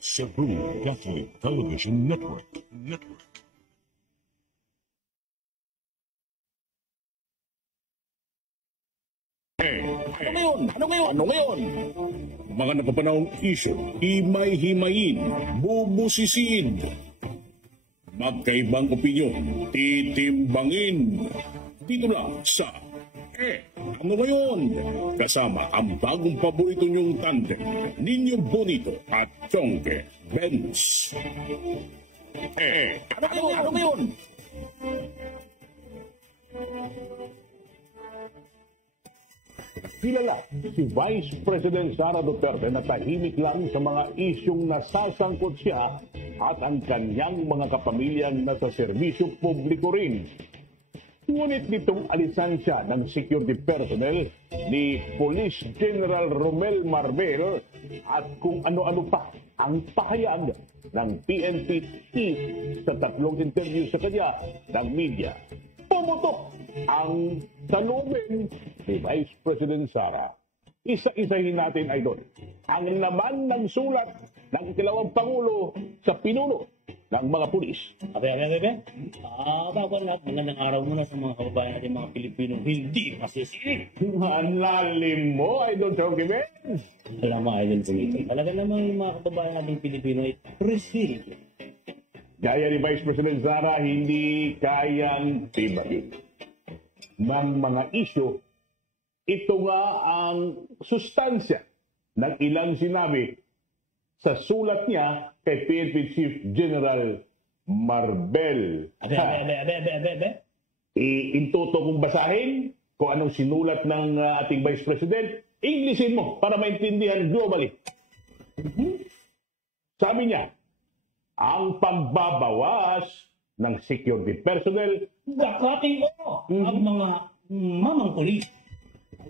Cebu Catholic Television Network. Ano ngayon? Mga napapanahong isyo, himay-himayin, bubusisiin. Magkaibang opinyon, titimbangin. Dito lang sa Ano Ngayon? Kasama ang bagong paborito niyong tandem, Ninyo Bonito at Chongke Benz. Ano ngayon? Kilala si Vice President Sara Duterte na tahimik lang sa mga isyong nasasangkot siya at ang kanyang mga kapamilya na sa serbisyo publiko rin. Ngunit nitong alisan siya ng security personnel ni Police General Romel Marbel at kung ano-ano pa ang pahayag ng PNP chief sa 3 interview sa kanya ng media. Pumutok ang salubin ni Vice President Sara. Isa-isahin natin, Idol, ang laman ng sulat ng ikalawang Pangulo sa pinuno ng mga pulis. Magandang araw muna sa mga kababayan natin, mga Pilipino hindi masisinig. Ang lalim mo, Idol Chongke Benz. Alam mo, Idol Bonito, talaga naman yung mga kababayan natin Pilipino ay appreciate. Gaya ni Vice President Sara, hindi kayang tibayin ng mga isyu. Ito nga ang sustansya ng ilang sinabi sa sulat niya kay PNP Chief General Marbel. Intuto kong basahin kung anong sinulat ng ating Vice President. Englishin mo para maintindihan globally. Sabi niya, ang pagbabawas ng security personnel, Dakating ko ang mga mamang pulis.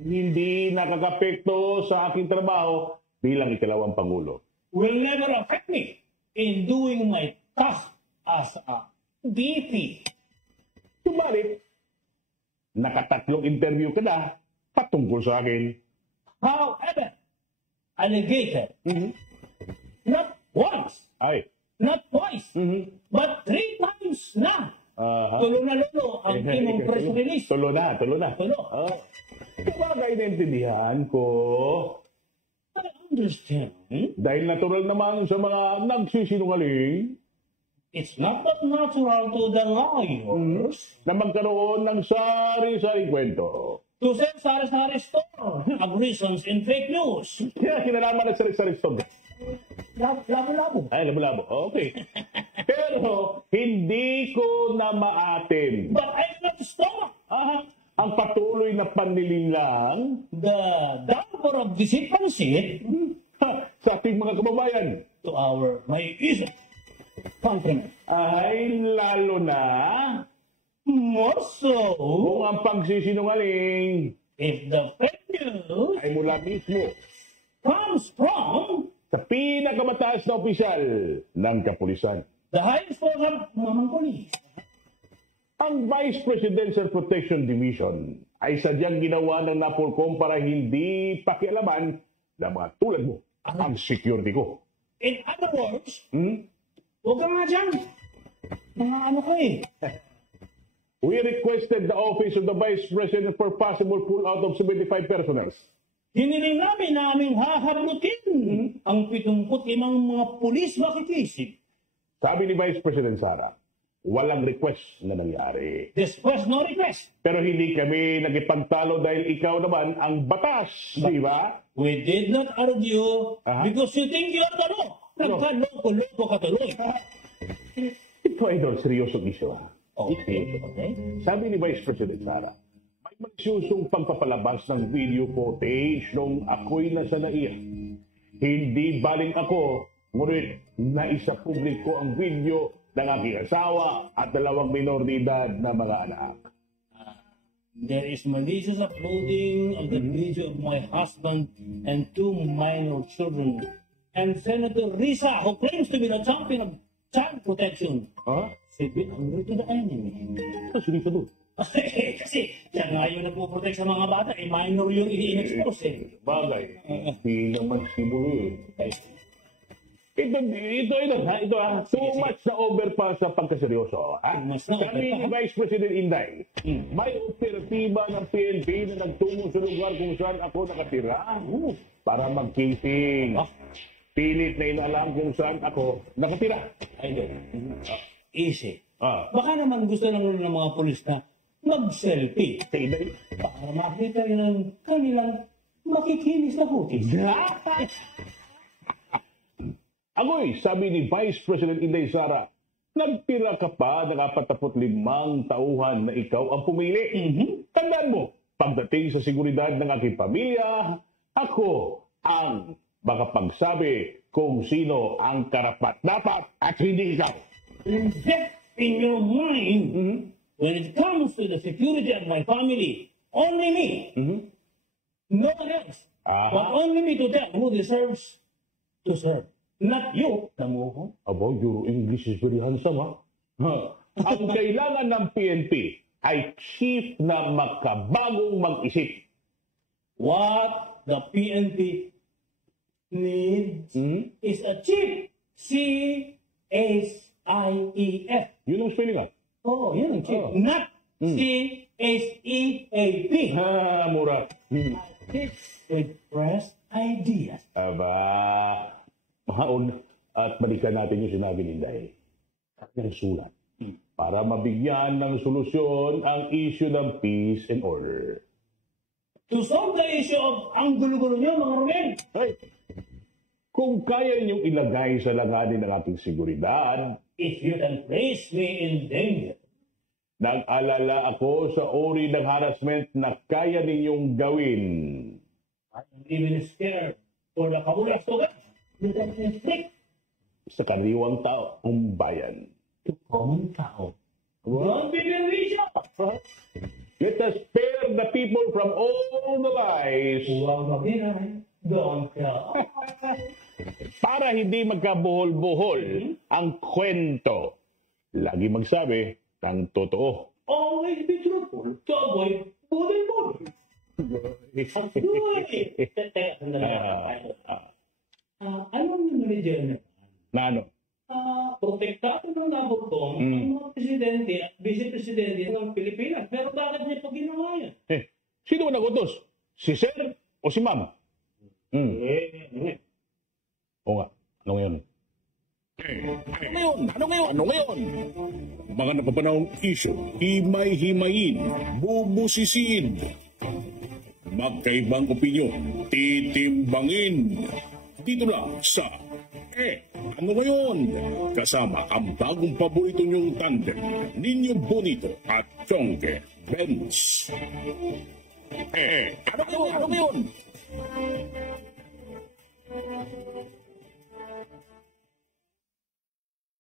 hindi nakakapekto sa aking trabaho bilang ikalawang Pangulo. Will never affect me in doing my task as a DP. Subalit, nakatatlong interview ka na patungkol sa akin. However, alligator, not once, not twice, but 3 times na. Tulo na lolo ang imong press release. Tulo na. Tulo. Kumagay naintindihan ko. I understand. Dahil natural naman sa mga nagsisinungaling It's not that natural to the liars na magkaroon ng sari-sari kwento. to sell sari-sari store of reasons in fake news. Kaya kinalaman ng sari-sari store. Labo-labo. Ay, labo-labo. Okay. Pero, hindi ko na maatin. But I cannot stop Ang patuloy na panlilinlang the downpour of discrepancy sa ating mga kababayan to my isip countrymen. ay lalo na More so, kung ang pagsisinungaling if the fake news ay mula mismo comes from sa pinakamataas na opisyal ng kapulisan. the highest force of mamang police. Ang Vice Presidential Protection Division ay sadyang ginawa ng NAPOLCOM para hindi pakialaman ng mga tulad mo ang security ko. In other words, huwag ka nga dyan. Mga ano ka eh. We requested the Office of the Vice President for possible pull-out of 75 personnel. Hiniling namin hahablutin ang 75 mga pulis makikisip. Sabi ni Vice President Sara, walang request na nangyari. This was no request. Pero hindi kami nagipagtalo dahil ikaw naman ang batas, di ba? We did not argue because you think you're the law. Nagkaloko-loko ka tuloy. Ito ay doon, seryosong isyo. Okay. Sabi ni Vice President Sara, may magsusong pagpapalabas ng video footage nung ako'y nasa naiya. Hindi baling ako, ngunit naisa publiko ang video ng aking asawa at 2 minor de edad na mga anak. There is malicious uploading of the video of my husband and 2 minor children. And Senator Risa, who claims to be the champion of child protection, said be angry to the enemy. Seryoso doon. Kasi siya nga yung nagpo-protect sa mga bata, minor yung i-expose eh. Bagay. Hindi naman siguro yun. Ito, too much na over pa sa pagkaseryoso. Mas na over Sabi pa, ni Vice President Inday, may operatiba ng PNP na nagtungo sa lugar kung saan ako nakatira para mag-casing. Pilit na inalam kung saan ako nakatira. Idol. Easy. Baka Baka naman gusto lang ng mga pulis na mag-selfie sa Inday. para makita rin ang kanilang makikinis na putis. Agoy, sabi ni Vice President Inday Sara, nagtira ka pa ng 45 tauhan na ikaw ang pumili. Tandaan mo, pagdating sa seguridad ng aking pamilya, ako ang makapagsabi kung sino ang karapat-dapat at hindi ikaw. Invest in your mind when it comes to the security of my family. Only me. No one else. But only me to tell who deserves to serve. Not you, Tamuho. About your English is very handsome, ha? Ang kailangan ng PNP ay chief na makabagong mag-isip. What the PNP needs is a chief. C-H-I-E-F. Yun ang spelling, ha? Oh, yun ang chief. Not C-H-E-A-P. Mura. With fresh ideas. Aba, mahaon at balikan natin yung sinabi ni Inday. At ng sulat. Para mabigyan ng solusyon ang issue ng peace and order. To solve the issue of ang gulo-gulo niyo, mga Romel. Hey, kung kaya ninyong ilagay sa langanin ng ating seguridad, If you can place me in danger, nag-alala ako sa uri ng harassment na kaya ninyong gawin. I'm even scared for the Kabulas to get. Sa kariwang taong bayan. To common tao. Don't be Risha. Let us spare the people from all the lies. Huwag mabiray. Don't tell. Para hindi magkabuhol-buhol ang kwento. Lagi magsabi ng totoo. Always be truthful to avoid bully. Teka, anong religion niyo? Na ano? Protektado ng nabugtong ang mga presidente at vice-presidente ng Pilipinas. Pero bakit niya pa ginawa yan? Sino ba nagutos? Si Sir o si Ma'am? O nga, ano ngayon? Ano ngayon? Mga napapanahong isyu, himay-himayin, bubusisiin. Magkaibang opinyon, titimbangin. Dito lang sa Ano Ngayon? Kasama ang bagong paborito niyong tandem, Ninyo Bonito at Chongke Benz. Ano ngayon?